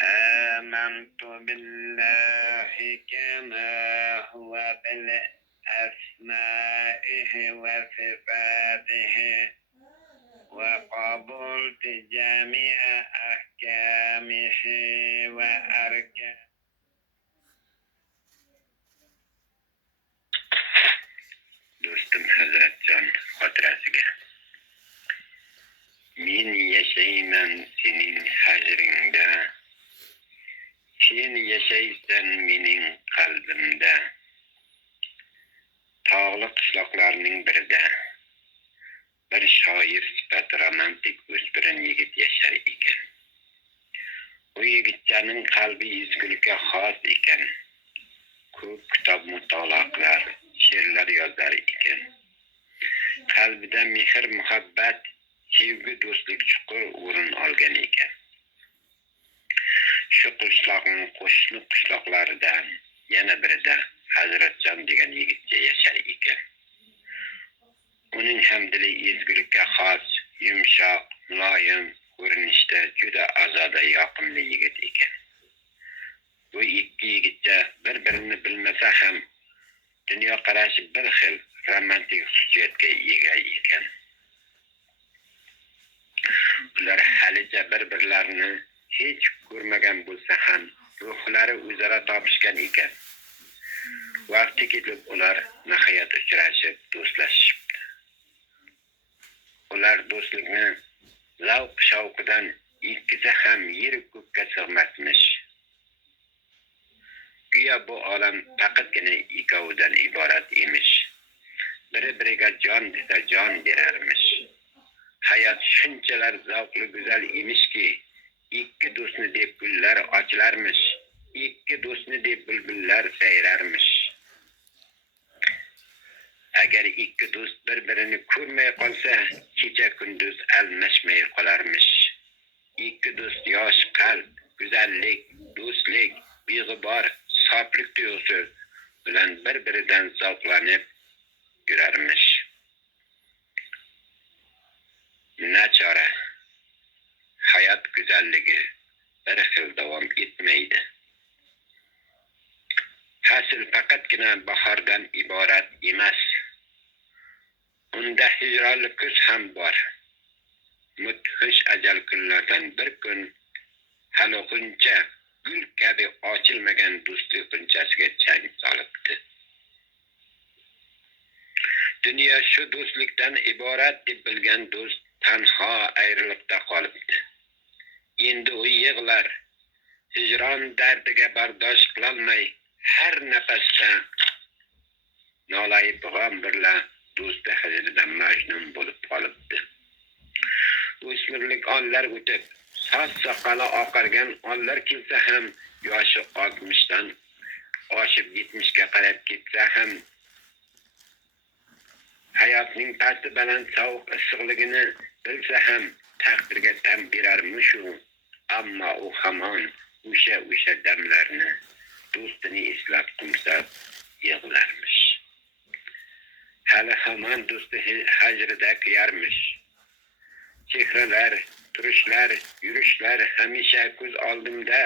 آمنت بالله كما هو بالأسمائه وصفاته وقبلت جميع أحكامه وأركانه. Do'stim Hazratjon xotirasiga. Men yashayman sening hajringda, sen yashaysan mening qalbimda. Tog'li qishloqlarning birida bir shoir sifat romantik o'spirin yigit yashar ekan. U yigitchaning qalbi ezgulikka xos ekan. Ko'p kitob mutolaa qilar, she'rlar yozar ekan. Qalbida mehr, muhabbat, sevgi, do'stlik chuqur o'rin olgan ekan. Shu qishloqning qo'shni qishloqlaridan yana birida Hazratjon degan yigitcha yashar ekan. Uning ham dili ezgulikka xos, yumshoq, muloyim ko'rinishda juda ozoda, yoqimli yigit ekan. Bu ikki yigitcha bir-birini bilmasa ham dunyo qarashi bir xil romantik xususiyatga ega ekan. Ular halicha bir-birlarini hech ko'rmagan bo'lsa ham ruhlari o'zaro topishgan ekan. Vaqti ketib ular nihoyat uchrashib, do'stlashibdi. Ular do'stlikni zavq-shavqidan ikkisi ham yer ko'kka sig'masmish. Go'yo bu olam faqatgina ikkovidan iborat emish. Biri-biriga jon desa jon berarmish. Hayot shunchalar zavqli go'zal emishki, ikki do'stni deb gullar ochilarmish, ikki do'stni deb bulbullar sayrarmish. Agar ikki do'st bir-birini ko'rmay qolsa, kecha kunduz almashmay qolarmish. Ikki do'st yosh qalb, go'zallik, do'stlik, beg'ubor, soflik tuyg'usi bilan bir-biridan zavqlanib yurarmish. Nachora, hayot go'zalligi bir xil davom etmaydi. Fasl faqatgina bahordan iborat emas. Unda hijronli kuz ham bor. Mudhish ajal kunlardan bir kun haloquncha gul kabi ochilmagan do'stlik qunchasiga chang solibdi. Dunyo shu do'stlikdan iborat deb bilgan do'st tanho ayriliqda qolibdi. Endi u yig'lar, hijron dardiga bardosh qilolmay har nafasda nolayib g'am birla do'sti hijridan majnun bo'lib qolibdi. O'smirlik onlar o'tib, soch soqoli oqargan onlar kelsa ham, yoshi 60 dan oshib 70 ga qarab ketsa ham, hayotning pasti baland sovuq issiqligini bilsa ham taqdirga tan berarmish u. Ammo u hamon o'sha damlarni do'stini eslab qumsab yig'larmish. Hali hamon do'sti hajrida kuyarmish. Chehralar, turishlar, yurishlar hamisha ko'z oldimda.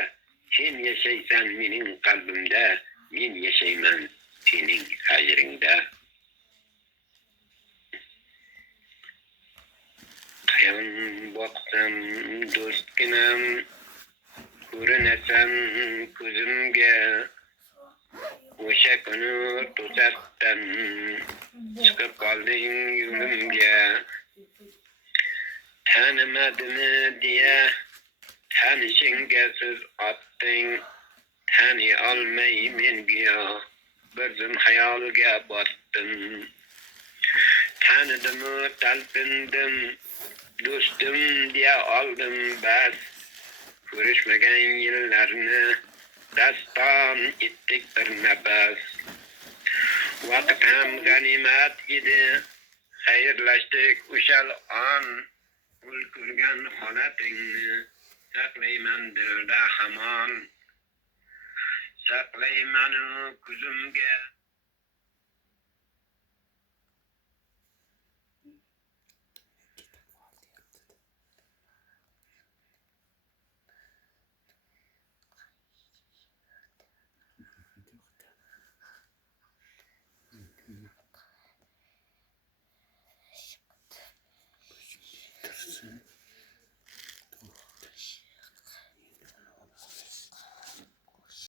Sen yashaysan mening qalbimda, men yashayman sening hajringda. Qayon boqsam do'stginam, ko'rinasan ko'zimga. O'sha kuni to'satdan chiqib qolding yo'limga. Tanimadimi deya tanishingga so'z otding. Tani olmay men giyo bir zum xayolga botdim. Tanidim, talpindim, do'stim deya oldim bas. Ko'rishmagan yillarni daston etdik bir nafas. Vaqt ham g'animat edi, xayrlashdik o'shal on. Ulgurgan holatingni saqlayman dilda hamon. Saqlayman ko'zimga